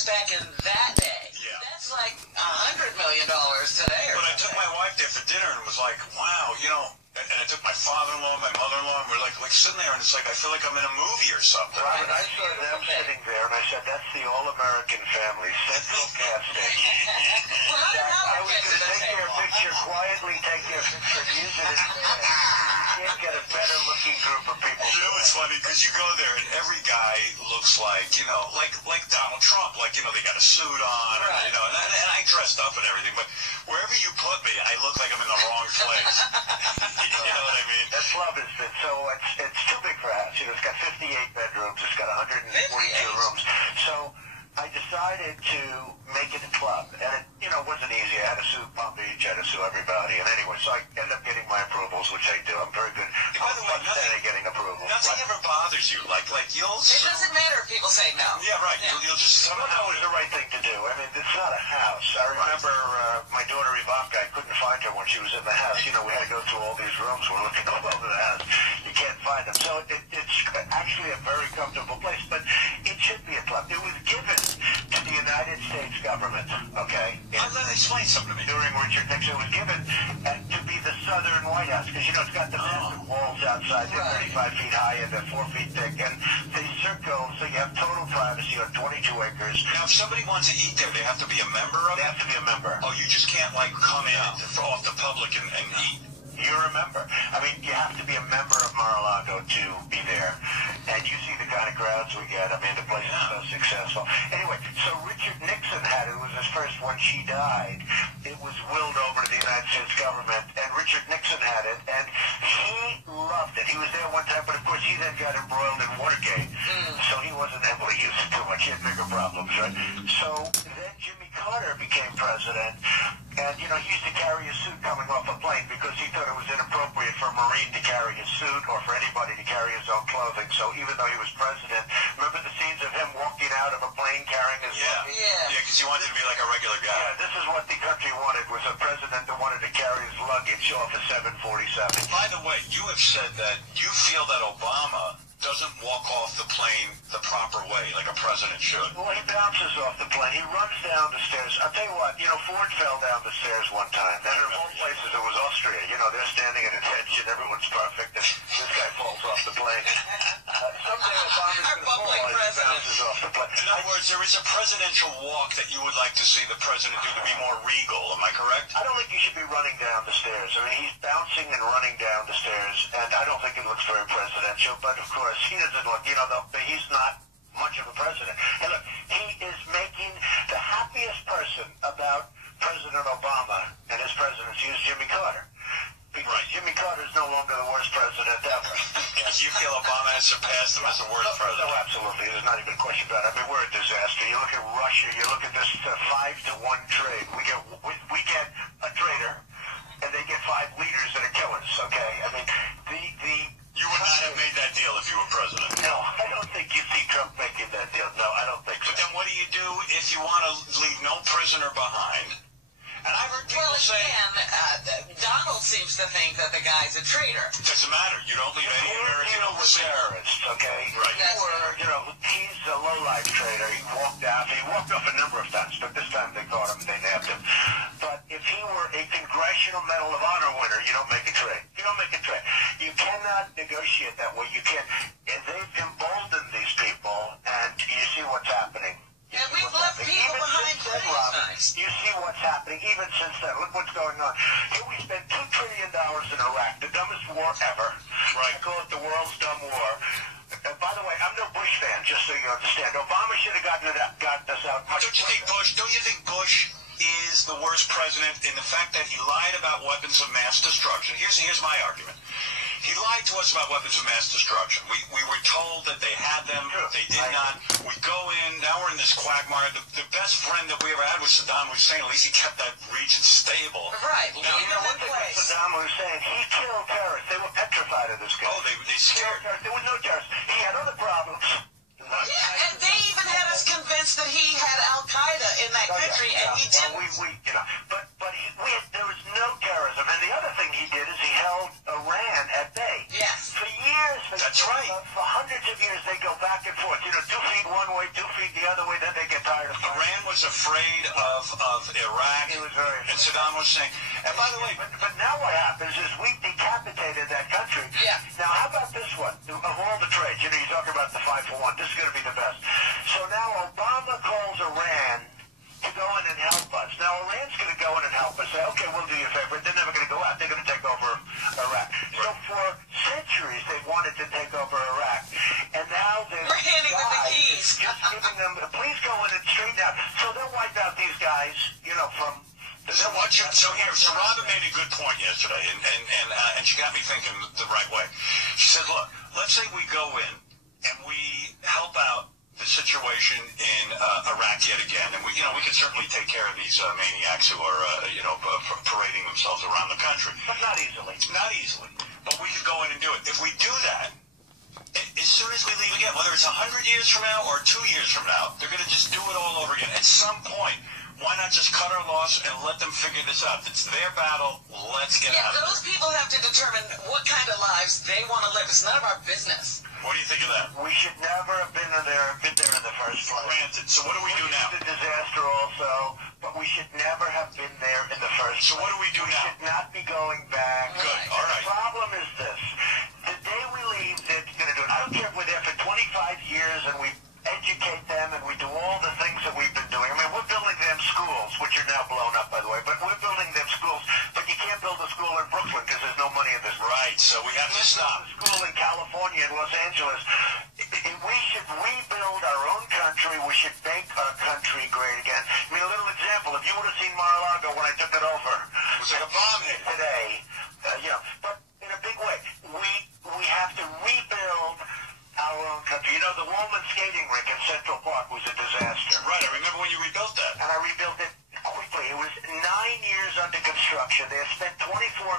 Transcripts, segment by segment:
back in that day. Yeah. That's like $100 million today. But I took my wife there for dinner and was like, wow, you know, and I took my father-in-law, my mother-in-law, and we're like sitting there, and it's like I feel like I'm in a movie or something. Right. I saw them sitting there, and I said, that's the all-American family, central casting. Well, how did I Howard was get to going to the take their table? picture, quietly take their picture, and use it as a You can't get a better-looking group of people. You know, it's funny, because you go there, and every guy looks like, you know, like Donald Trump. Like, you know, they got a suit on, Right. and, you know, and I dressed up and everything, but wherever you put me, I look like I'm in the wrong place. You know what I mean? That's Loviston. So it's too big for a house. You know, it's got 58 bedrooms. It's got 142 rooms. So I decided to make it a club. And it, you know, wasn't easy. I had to sue Palm Beach. I had to sue everybody. And anyway, so I ended up getting my approvals, which I do. I'm very good. By the way, nothing getting approvals. Nothing ever bothers you. Like you'll It doesn't matter if people say no. Yeah, right. Yeah. You'll just Well, somehow. that was the right thing to do. I mean, it's not a house. I remember my daughter Ivanka, I couldn't find her when she was in the house. You know, we had to go through all these rooms. We're looking all over the house. You can't find them. So it's actually a very comfortable place. But it should be a club. It was given to the United States government, okay? Let me explain something to me. During Richard Nixon, it was given to be the Southern White House. Because, you know, it's got the massive walls outside. They're 35 feet high and they're 4 feet thick. And they circle, so you have total privacy on 22 acres. Now, if somebody wants to eat there, they have to be a member of They it? have to be a member. Oh, you just can't, like, come in off the public and eat. You're a member. I mean, you have to be a member of Mar-a-Lago to be there. And you see the kind of crowds we get. I mean, the place is so successful. Anyway, so Richard Nixon had it. It was his first when she died. It was willed over to the United States government, and Richard Nixon had it, and he loved it. He was there one time, but of course he then got embroiled in Watergate, so he wasn't able to use it too much. He had bigger problems, right? So then Jimmy Carter became president, and, you know, he used to carry a suit coming off a plane because he thought it was inappropriate for a Marine to carry a suit or for anybody to carry his own clothing. So even though he was president, remember the scenes of him walking out of a plane carrying his luggage? Yeah. Yeah, because you wanted to be like a regular guy. Yeah, this is what the country wanted, was a president that wanted to carry his luggage off a 747. By the way, you have said that you feel that Obama doesn't walk off the plane the proper way, like a president should. Well, he bounces off the plane. He runs down the stairs. I'll tell you what, you know, Ford fell down the stairs one time. And of all places, it was Austria. You know, they're standing at attention. Everyone's perfect. And this guy falls off the plane. Someday Obama's going to fall. He bounces off the plane. In other words, there is a presidential walk that you would like to see the president do to be more regal. Am I correct? I don't think you should be running down the stairs. I mean, he's bouncing and running down the stairs, and I don't think it looks very presidential. But, of course, he doesn't look, you know, he's not much of a president. And look, he is making the happiest person about President Obama and his presidency is Jimmy Carter. Because Jimmy Carter is no longer the worst president ever. You feel Obama has surpassed him as the worst president? No, absolutely. There's not even a question about it. I mean, we're a disaster. You look at Russia, you look at this 5-to-1 trade. We get a trader, and they get 5 leaders that are killers, okay? I mean, You would not have made that deal if you were president. No, I don't think you see Trump making that deal. No, I don't think so. But then what do you do if you want to leave no prisoner behind? And I've heard people say... Donald seems to think that the guy's a traitor. It doesn't matter. You don't leave any American overseas. Terrorists, okay? Right. You know, he's a low-life trader. He walked out. He walked off a number of times, but this time they caught him. They nabbed him. But if he were a Congressional Medal of Honor winner, you don't make a trade. You don't make a trade. You cannot negotiate that way. You can't. They've emboldened these people, and you see what's happening. And we've left people behind plenty of times. You see what's happening even since then. Look what's going on. Here we spent $2 trillion in Iraq, the dumbest war ever. Right. I call it the world's dumb war. By the way, I'm no Bush fan, just so you understand. Obama should have gotten us out much quicker. Don't you think Bush is the worst president in the fact that he lied about weapons of mass destruction? Here's my argument. He lied to us about weapons of mass destruction. We were told that they had them. They did not. We go in. Now we're in this quagmire. The best friend that we ever had was Saddam Hussein. At least he kept that region stable. Right. Now, you know one thing with Saddam Hussein, he killed terrorists. They were petrified of this guy. Oh, they scared. There was no terrorists. He had other problems. Yeah, and they even had us convinced that he had Al-Qaeda in that country, and he didn't. But there was no terrorism. And the other thing he did is he held Iran at bay. Yes. For years. That's right. For hundreds of years, they go back and forth. You know, 2 feet one way, 2 feet the other way. Then they get tired of fighting. was afraid of Iraq. He was very and Saddam was saying, and by the way, but now what happens is we decapitated that country. Yeah. Now, how about this one? Of all the trades, you talk about the 5-for-1. This is going to be the best. So now Obama calls Iran to go in and help us. Now, Iran's going to go in and help us, say, okay, we'll do you a favor. They're never going to go out. They're going to take over Iraq. Right. So for centuries, they wanted to take over Iraq. And now they're handing them the keys. just giving them, please go in and straighten out. So they'll wipe out these guys, from... So Robin made a good point yesterday, and she got me thinking the right way. She said, look, let's say we go in and we help out the situation in Iraq yet again, and we can certainly take care of these maniacs who are, parading themselves around the country. But not easily. Not easily. But we could go in and do it. If we do that, as soon as we leave again, whether it's 100 years from now or 2 years from now, they're going to just do it all over again. At some point, why not just cut our loss and let them figure this out? It's their battle. Let's get out of it. Those people have to determine what kind of lives they want to live. It's none of our business. What do you think of that? We should never have been there in the first place. Granted. So what do we do now? It's a disaster also, but we should never have been there in the first place. So what do we do now? We should not be going back. Good. All right. The problem is this. The day we leave, they're going to do it. I don't care if we're there for 25 years and we educate them and we do all the things that we've been doing. I mean, we're building them schools, which are now blown up, by the way, but we're building them schools. But you can't build a school in Brooklyn because there's no money in this. Right, so we have to stop. A school in California and Los Angeles. We should rebuild our own country. We should make our country great again. I mean, a little example. If you would have seen Mar-a-Lago when I took it over. It was like a bomb hit. Today, but in a big way. We have to rebuild our own country. The Woolman skating rink in Central Park was a disaster. Right, I remember when you rebuilt that. And I rebuilt it quickly. It was 9 years under construction. They had spent $24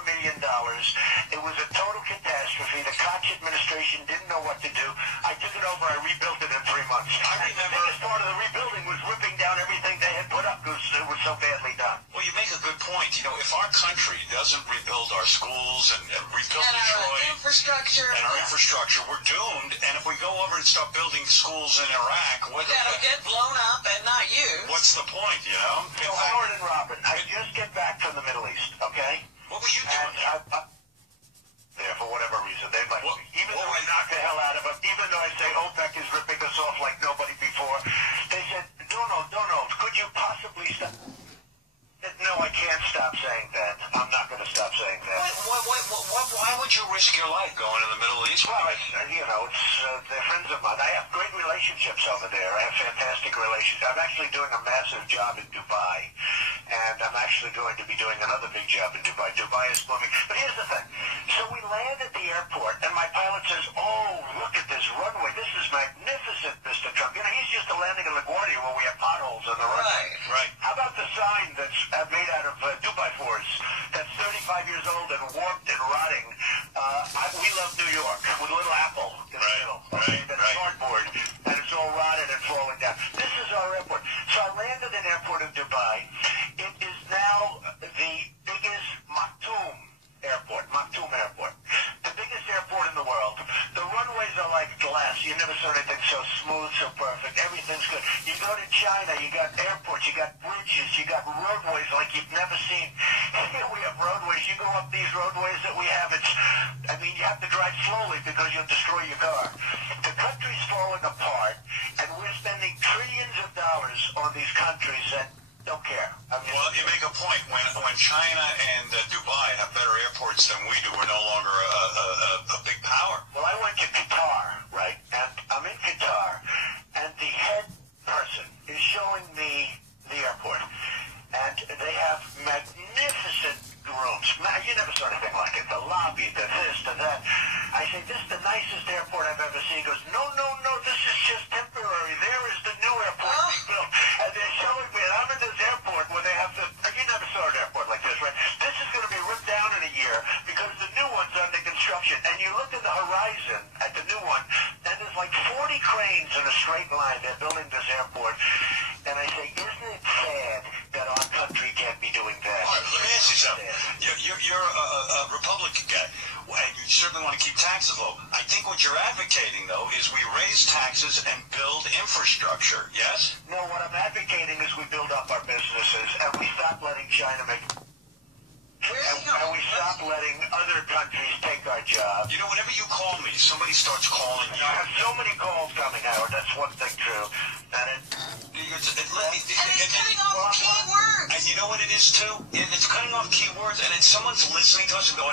million. It was a total catastrophe. The Koch administration didn't know what to do. I took it over. I rebuilt it in 3 months. I remember. The biggest part of the rebuilding was ripping down everything they had put up because it was so badly done. Well, you make a good point. If our country doesn't rebuild our schools and rebuild Detroit our infrastructure, we're doomed. And if we go over and start building schools in Iraq, that'll get blown up and not used. What's the point, So Howard and Robin, I just get back from the Middle East, okay? What were you doing there for whatever reason. They might, even though I knocked the hell out of them, even though I say OPEC is ripping us off like nobody before, they said, Donald, could you possibly stop? No, I can't stop saying that. I'm not going to stop saying that. Why would you risk your life going to the Middle East? Well, they're friends of mine. I have great relationships over there. I have fantastic relationships. I'm actually doing a massive job in Dubai, and I'm actually going to be doing another big job in Dubai. Dubai is booming. But here's the thing. So we land at the airport, and my pilot says, oh, look at this runway. This is magnificent, Mr. Trump. He's used to landing in LaGuardia where we have potholes on the runway. Right. How about the sign that's made out of Dubai fours that's 35 years old and warped and rotting? We love New York with a little apple in the middle. That's cardboard, and it's all rotted and falling down. This is our airport. So I landed at an airport in Dubai. It is now the biggest Maktoum Airport. The biggest airport in the world. The runways are like glass. You never saw anything so smooth, so perfect. Everything's good. You go to China, you got airports, you got bridges, you got roadways like you've never seen. Here we have roadways. You go up these roadways that we have, you have to drive slowly because you'll destroy your car. The country's falling apart, and we're spending trillions of dollars on these countries that don't care. Well, you make a point. When China and Dubai have better airports than we do, we're no longer a big power. Well, I went to Qatar, right? And I'm in Qatar, and the head person is showing me the airport. And they have magnificent rooms. You never saw anything like it. The lobby, the this, the that. I say, this is the nicest airport I've ever seen. He goes, no, this is just temporary. There is the new airport being built. And they're showing me, and I'm in this airport where they have to, you never saw an airport like this, right? This is going to be ripped down in a year because the new one's under construction. And you look at the horizon at the new one, and there's like 40 cranes in a straight line. They're building this airport. And I say, isn't it sad that our country can't be doing that? All right, let me ask you something. You're a Republican guy. and you certainly want to keep taxes low. I think what you're advocating, though, is we raise taxes and build infrastructure, yes? No, what I'm advocating is we build up our businesses and we stop letting China make... And we stop letting other countries take our jobs. You know, whenever you call me, somebody starts calling you. I have so many calls coming, Howard. That's one thing true. And it's cutting off key words. And you know what it is, too? It's cutting off key words, and it's someone's listening to us and going,